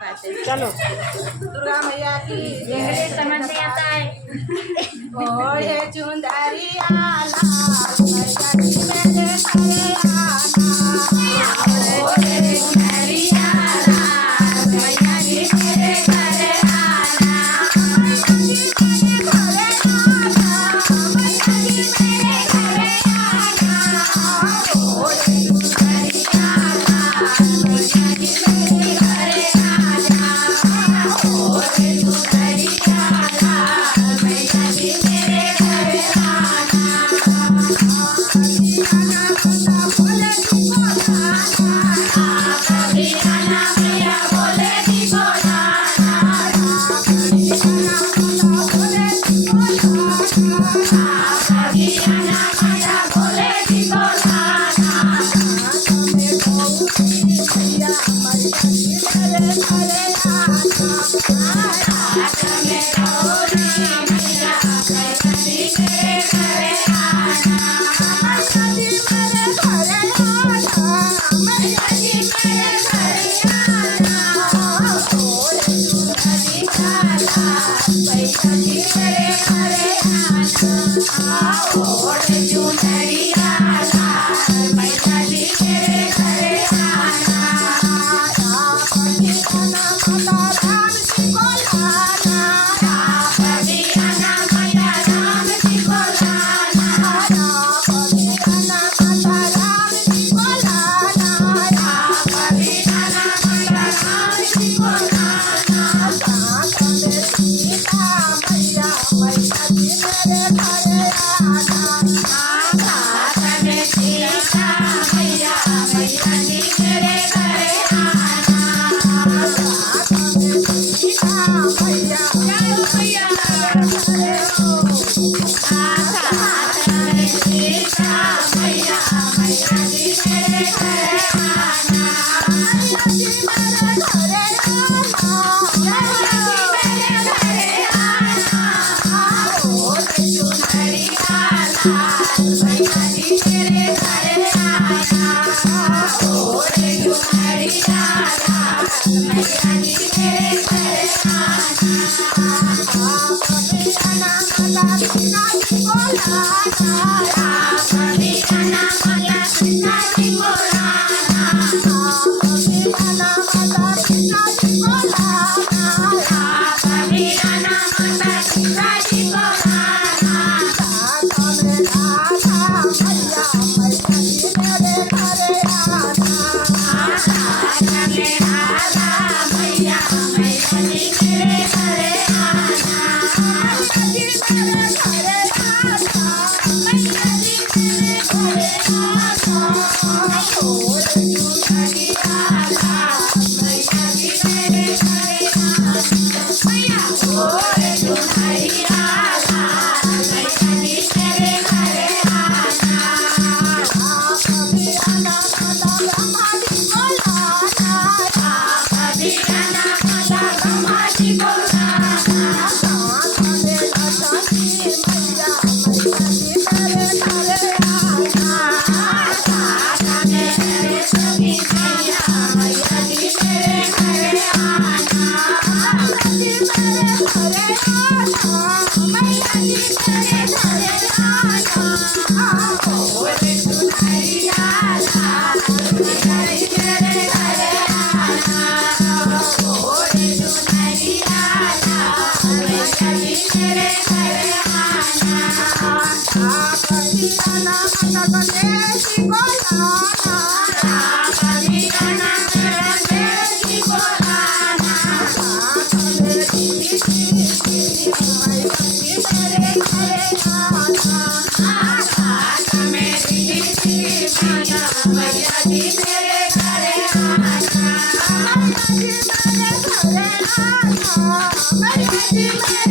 चलो दुर्गा मैया की इंग्लिश समझ नहीं आता है। ओए चुंदरिया लाल मैया की मेरे घरे आना। ओए चुंदरिया लाल मैया की मेरे घरे आना। मैया की मेरे घरे आना। मैया की मेरे घरे आना। ओए चुंदरिया लाल मैया की मेरे घरे आना। ओए चुंदरिया लाल मैया की मेरे घरे आना। कभी आना बंदा बोले दीपो लाना। कभी आना मैया बोले दीपो लाना। कभी आना बंदा बोले दीपो लाना। कभी आना मैया बोले दीपो लाना। हमें गौरी मैया मैया की मेरे घरे आना। हमें गौरी मैया मैया की मेरे घरे आना। मैया जी मेरे घरे आना। मैया जी मेरे घरे आना। ओए चुंदरिया लाल मैया जी मेरे घरे आना। ओए चुंदरिया लाल मैया जी मेरे घरे आना। कभी आना माता राम जी को लाना। कभी आना माता राम जी को लाना। कभी आना माता राम जी को लाना। कभी आना माता राम जी को लाना। साथ में सीता मैया मैया जी मेरे घरे आना। साथ में सीता मैया मैया जी मेरे घरे आना। साथ में सीता मैया मैया घरे हो। साथ में सीता मैया मैया जी मेरे घरे आना। मैया जी मेरे घरे आना। मैया जी मेरे घरे आना। ओए चुंदरिया लाल मैया जी मेरे घरे आना। ओए चुंदरिया लाल मैया जी मेरे घरे आना। कभी आना माता कृष्णा जी को लाना। कभी आना माता कृष्णा जी को लाना। कभी आना माता कृष्णा जी को लाना। कभी आना माता कृष्णा जी को लाना। साथ में राधा मैया मैया जी मेरे घरे आना। साथ में राधा मैया मैया जी मेरे घरे आना। मैया जी मेरे घरे आना। मैया जी मेरे घरे आना। ओए चुंदरिया लाल मैया जी मेरे घरे आना। मैया ओए चुंदरिया लाल मैया जी मेरे घरे आना। कभी आना माता ब्रह्मा जी को लाना। कभी आना माता ब्रह्मा जी को लाना। साथ में लक्ष्मी मैया मैया जी मेरे घरे आना। साथ में सरस्वती मैया मैया जी मेरे घरे आना। मैया जी मेरे घरे आना। मैया जी मेरे घरे आना। ओए चुंदरिया लाल मैया जी मेरे घरे आना। ओए चुंदरिया लाल मैया जी मेरे घरे आना। कभी आना माता गणेश जी को लाना। कभी आना माता गणेश जी को लाना। साथ में दीदी मैया जी मेरे घरे आना। साथ में दीदी मैया मैया जी मेरे घरे आना। मैया जी मेरे घरे आना। मैया जी मेरे